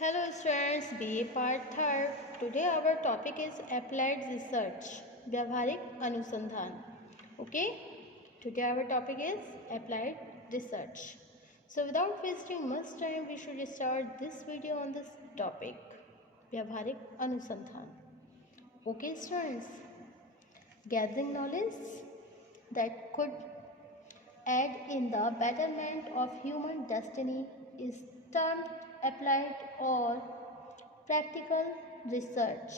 Hello students, BA Part 3rd. Today our topic is Applied Research, व्यावहारिक अनुसंधान. Okay? Today our topic is Applied Research. So without wasting much time, we should start this video on this topic, व्यावहारिक अनुसंधान. Okay students, gathering knowledge that could aid in the betterment of human destiny is termed applied or practical research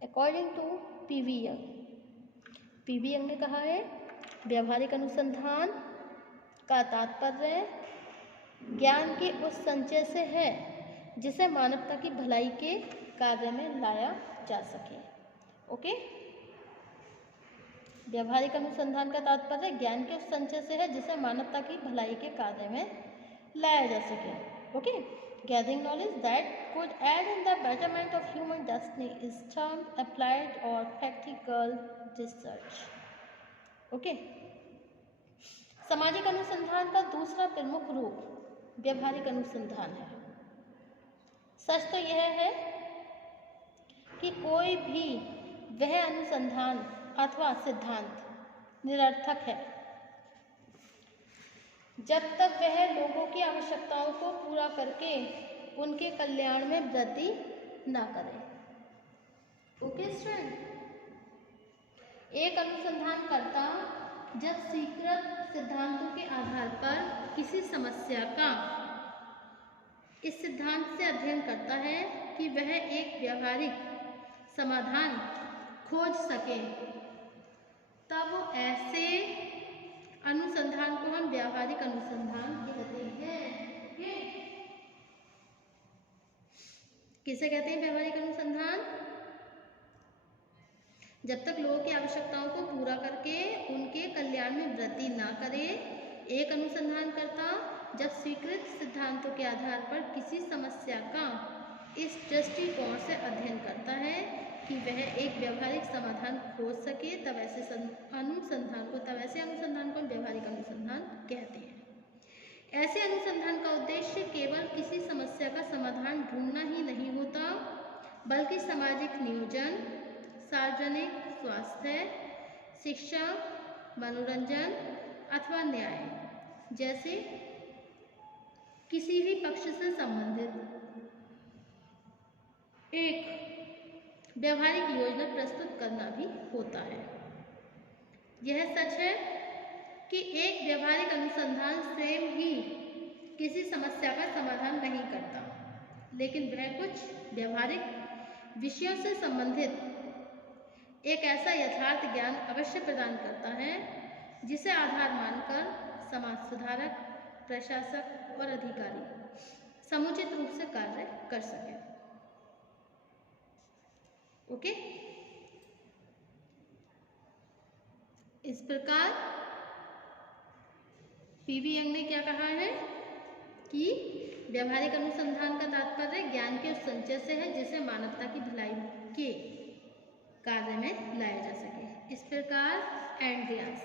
according to PV young. PV young ने कहा है व्यावहारिक अनुसंधान का तात्पर्य ज्ञान के उस संचय से है जिसे मानवता की भलाई के कार्य में लाया जा सके. ओके, व्यावहारिक अनुसंधान का तात्पर्य ज्ञान के उस संचय से है जिसे मानवता की भलाई के कार्य में लाया जा सके. Okay, gathering knowledge that could aid in the betterment of human destiny is termed applied or practical research. Okay, सामाजिक अनुसंधान का दूसरा प्रमुख रूप व्यावहारिक अनुसंधान है. सच तो यह है कि कोई भी वह अनुसंधान अथवा सिद्धांत निरर्थक है जब तक वह लोगों की आवश्यकताओं को पूरा करके उनके कल्याण में वृद्धि न करे. ओके स्टूडेंट, एक अनुसंधानकर्ता जब स्वीकृत सिद्धांतों के आधार पर किसी समस्या का इस सिद्धांत से अध्ययन करता है कि वह एक व्यावहारिक समाधान खोज सके, तब ऐसे अनुसंधान को हम व्यावहारिक अनुसंधान कहते हैं. किसे कहते हैं व्यावहारिक अनुसंधान? जब तक लोगों की आवश्यकताओं को पूरा करके उनके कल्याण में वृद्धि ना करे, एक अनुसंधानकर्ता जब स्वीकृत सिद्धांतों के आधार पर किसी समस्या का इस दृष्टिकोण से अध्ययन करता है कि वह एक व्यावहारिक समाधान खोज सके, तब ऐसे अनुसंधान को व्यावहारिक अनुसंधान कहते हैं. ऐसे अनुसंधान का उद्देश्य केवल किसी समस्या का समाधान ढूंढना ही नहीं होता, बल्कि सामाजिक नियोजन, सार्वजनिक स्वास्थ्य, शिक्षा, मनोरंजन अथवा न्याय जैसे किसी भी पक्ष से संबंधित एक व्यावहारिक योजना प्रस्तुत करना भी होता है. यह सच है कि एक व्यावहारिक अनुसंधान स्वयं ही किसी समस्या का समाधान नहीं करता, लेकिन वह कुछ व्यावहारिक विषयों से संबंधित एक ऐसा यथार्थ ज्ञान अवश्य प्रदान करता है जिसे आधार मानकर समाज सुधारक, प्रशासक और अधिकारी समुचित रूप से कार्य कर सके. ओके, इस प्रकार पीवी यंग ने क्या कहा है कि व्यावहारिक अनुसंधान का तात्पर्य ज्ञान के उस संचय से है जिसे मानवता की भलाई के कार्य में लाया जा सके. इस प्रकार एंड्रियास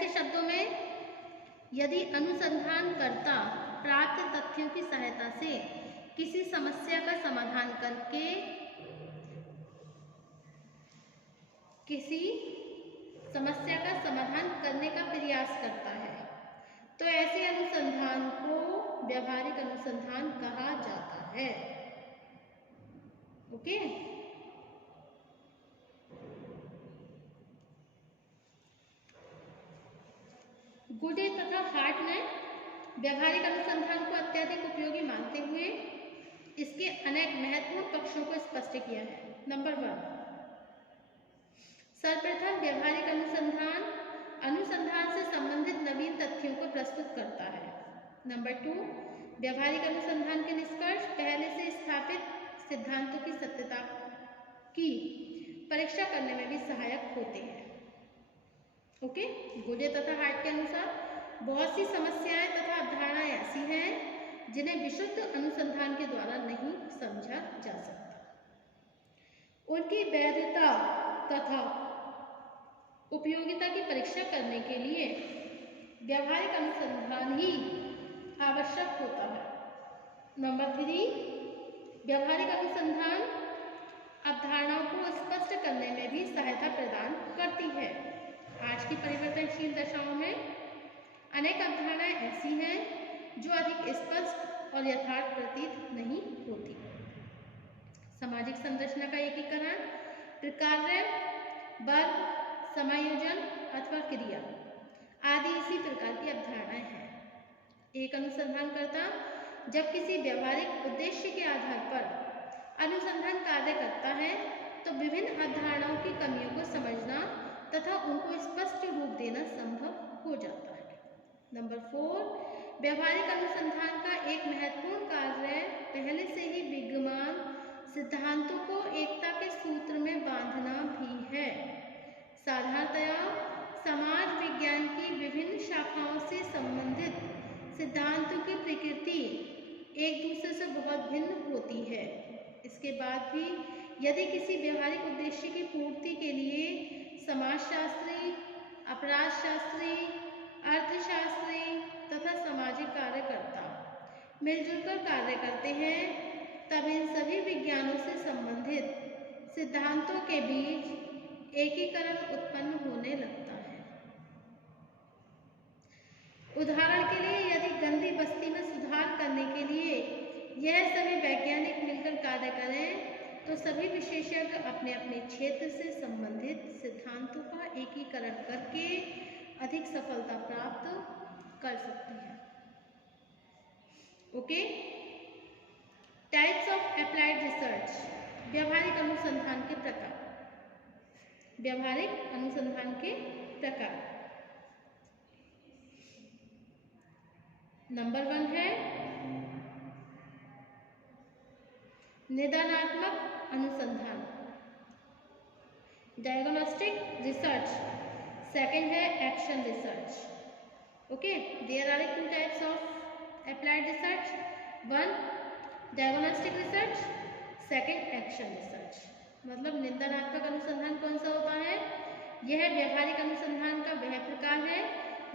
के शब्दों में, यदि अनुसंधानकर्ता प्राप्त तथ्यों की सहायता से किसी समस्या का समाधान करके किसी समस्या का समाधान करने का प्रयास करता है, तो ऐसे अनुसंधान को व्यावहारिक अनुसंधान कहा जाता है. ओके, गुडे तथा हार्ट ने व्यावहारिक अनुसंधान को अत्यधिक उपयोगी मानते हुए इसके अनेक महत्वपूर्ण पक्षों को स्पष्ट किया है. नंबर 1, सर्वप्रथम व्यावहारिक अनुसंधान से संबंधित नवीन तथ्यों को प्रस्तुत करता है. नंबर 2, व्यावहारिक अनुसंधान के निष्कर्ष पहले से स्थापित सिद्धांतों की सत्यता की परीक्षा करने में भी सहायक होते हैं. ओके, गुडे तथा हार्ट के अनुसार बहुत सी समस्याएं तथा अवधारणाएं ऐसी हैं जिन्हें विशुद्ध अनुसंधान के द्वारा नहीं समझा जा सकता. उनकी वैधता तथा उपयोगिता की परीक्षा करने के लिए व्यावहारिक अनुसंधान ही आवश्यक होता है. व्यावहारिक अनुसंधान अवधारणाओं को स्पष्ट करने में भी सहायता प्रदान करती है। आज की परिवर्तनशील दशाओं में अनेक अवधारणाएं ऐसी हैं जो अधिक स्पष्ट और यथार्थ प्रतीत नहीं होती। सामाजिक संरचना का एकीकरण, प्रकार्य, वर्ग, समायोजन अथवा क्रिया आदि इसी प्रकार की अवधारणाएं हैं। एक अनुसंधानकर्ता जब किसी व्यावहारिक उद्देश्य के आधार पर अनुसंधान कार्य करता है तो विभिन्न अवधारणाओं की कमियों को समझना तथा उनको स्पष्ट रूप देना संभव हो जाता है। नंबर 4, व्यावहारिक अनुसंधान का एक महत्वपूर्ण कार्य पहले से ही विद्यमान सिद्धांतों को एकता के सूत्र में बांधना भी है। साधारणतया समाज विज्ञान की विभिन्न शाखाओं से संबंधित सिद्धांतों की प्रकृति एक दूसरे से बहुत भिन्न होती है। इसके बाद भी यदि किसी व्यावहारिक उद्देश्य की पूर्ति के लिए समाजशास्त्री, अपराधशास्त्री, अर्थशास्त्री तथा सामाजिक कार्यकर्ता मिलजुल कर कार्य करते हैं, तब इन सभी विज्ञानों से संबंधित सिद्धांतों के बीच एकीकरण उत्पन्न होने लगता है। उदाहरण के लिए यदि गंदी बस्ती में सुधार करने के लिए यह सभी वैज्ञानिक मिलकर कार्य करें तो सभी विशेषज्ञ अपने अपने क्षेत्र से संबंधित सिद्धांतों का एकीकरण करके अधिक सफलता प्राप्त कर सकते हैं। Okay, types of applied research, व्यावहारिक अनुसंधान के प्रकार। व्यावहारिक अनुसंधान के प्रकार। नंबर 1 है निदानात्मक अनुसंधान, डायग्नोस्टिक रिसर्च। सेकंड है action research. Okay, there are 2 types of applied research, 1 diagnostic research, second action research. मतलब निदानात्मक अनुसंधान कौन सा होता है? यह व्यावहारिक अनुसंधान का वह प्रकार है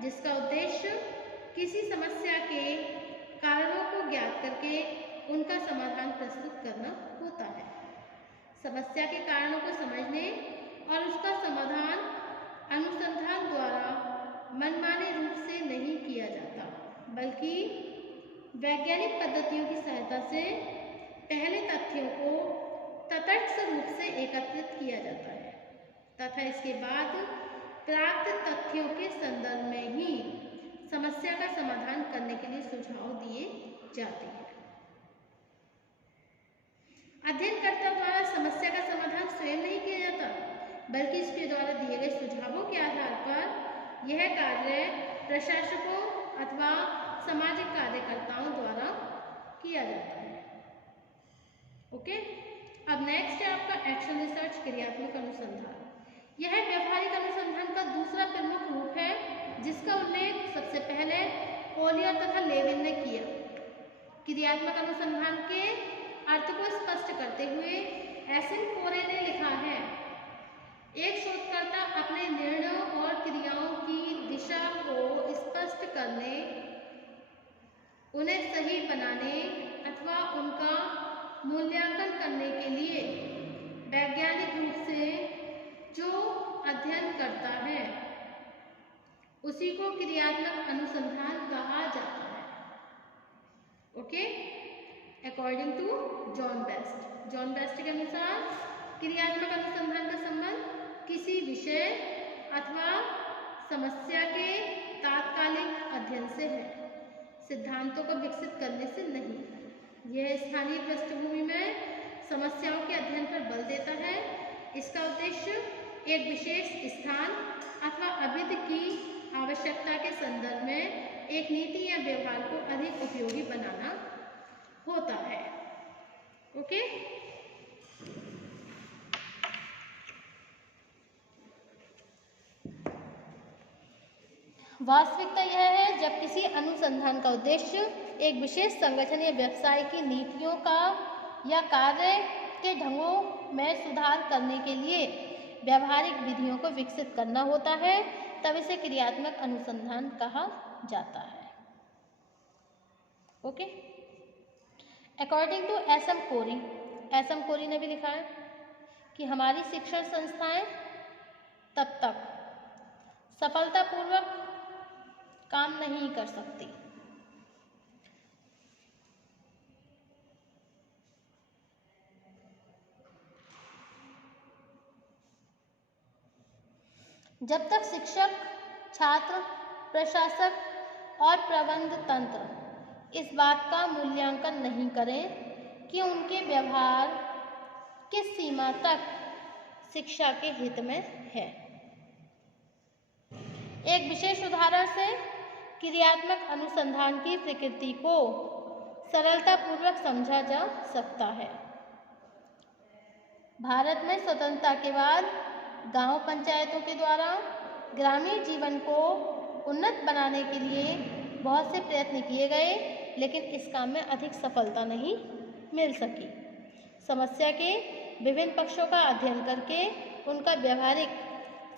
जिसका उद्देश्य किसी समस्या के कारणों को ज्ञात करके उनका समाधान प्रस्तुत करना होता है। समस्या के कारणों को समझने और उसका समाधान अनुसंधान द्वारा मनमाने रूप से नहीं किया जाता, बल्कि वैज्ञानिक पद्धतियों की सहायता से पहले तथ्यों को तटस्थ रूप से एकत्रित किया जाता है तथा इसके बाद प्राप्त तथ्यों के संदर्भ में ही समस्या का समाधान करने के लिए सुझाव दिए जाते हैं। अध्ययनकर्ता द्वारा समस्या का समाधान स्वयं नहीं किया जाता, बल्कि इसके द्वारा दिए गए सुझावों के आधार पर यह कार्य प्रशासकों अथवा सामाजिक कार्यकर्ताओं द्वारा किया जाता है। ओके, अब नेक्स्ट है आपका एक्शन रिसर्च, क्रियात्मक अनुसंधान। यह व्यावहारिक अनुसंधान का दूसरा प्रमुख रूप है जिसका उल्लेख सबसे पहले कोलियर तथा लेविन ने किया। क्रियात्मक अनुसंधान के अर्थ को स्पष्ट करते हुए एसिन कोरे ने लिखा है, एक शोधकर्ता अपने निर्णयों और क्रियाओं की दिशा को स्पष्ट करने, उन्हें सही बनाने अथवा उनका मूल्यांकन करने के लिए वैज्ञानिक रूप से जो अध्ययन करता है उसी को क्रियात्मक अनुसंधान कहा जाता है। Okay, according to John Best. John Best के अनुसार क्रियात्मक अनुसंधान का संबंध किसी विषय अथवा समस्या के तात्कालिक अध्ययन से है, सिद्धांतों को विकसित करने से नहीं। यह स्थानीय पृष्ठभूमि में समस्याओं के अध्ययन पर बल देता है। इसका उद्देश्य एक विशेष स्थान अथवा अभिध की आवश्यकता के संदर्भ में एक नीति या व्यवहार को अधिक उपयोगी बनाना होता है। ओके, वास्तविकता यह है जब किसी अनुसंधान का उद्देश्य एक विशेष संगठन या व्यवसाय की नीतियों का या कार्य के ढंगों में सुधार करने के लिए व्यावहारिक विधियों को विकसित करना होता है, तब इसे क्रियात्मक अनुसंधान कहा जाता है। ओके, अकॉर्डिंग टू एसएम कोरी ने भी लिखा है कि हमारी शिक्षण संस्थाएं तब तक सफलतापूर्वक काम नहीं कर सकती जब तक शिक्षक, छात्र, प्रशासक और प्रबंध तंत्र इस बात का मूल्यांकन नहीं करें कि उनके व्यवहार किस सीमा तक शिक्षा के हित में है। एक विशेष उदाहरण से क्रियात्मक अनुसंधान की प्रकृति को सरलतापूर्वक समझा जा सकता है। भारत में स्वतंत्रता के बाद गांव पंचायतों के द्वारा ग्रामीण जीवन को उन्नत बनाने के लिए बहुत से प्रयत्न किए गए, लेकिन इस काम में अधिक सफलता नहीं मिल सकी। समस्या के विभिन्न पक्षों का अध्ययन करके उनका व्यावहारिक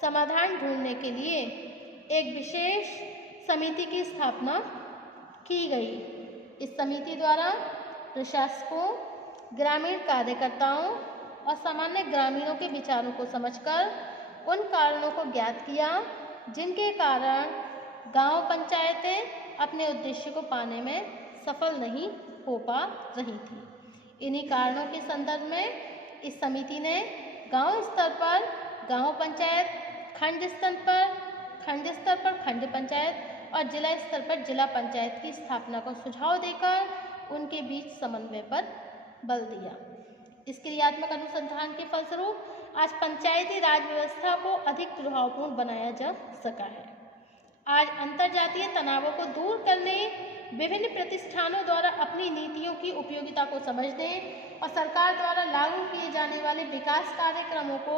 समाधान ढूंढने के लिए एक विशेष समिति की स्थापना की गई। इस समिति द्वारा प्रशासकों, ग्रामीण कार्यकर्ताओं और सामान्य ग्रामीणों के विचारों को समझकर उन कारणों को ज्ञात किया जिनके कारण गांव पंचायतें अपने उद्देश्य को पाने में सफल नहीं हो पा रही थी। इन्हीं कारणों के संदर्भ में इस समिति ने गांव स्तर पर गांव पंचायत, खंड स्तर पर खंड पंचायत और जिला स्तर पर जिला पंचायत की स्थापना का सुझाव देकर उनके बीच समन्वय पर बल दिया। इस क्रियात्मक अनुसंधान के फलस्वरूप आज पंचायती राज व्यवस्था को अधिक प्रभावपूर्ण बनाया जा सका है। आज अंतरजातीय तनावों को दूर करने, विभिन्न प्रतिष्ठानों द्वारा अपनी नीतियों की उपयोगिता को समझने और सरकार द्वारा लागू किए जाने वाले विकास कार्यक्रमों को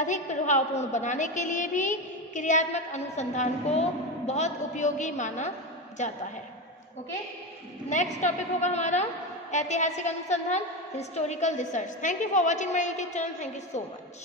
अधिक प्रभावपूर्ण बनाने के लिए भी क्रियात्मक अनुसंधान को बहुत उपयोगी माना जाता है। ओके, नेक्स्ट टॉपिक होगा हमारा ऐतिहासिक अनुसंधान, historical research. Thank you for watching my YouTube channel. Thank you so much.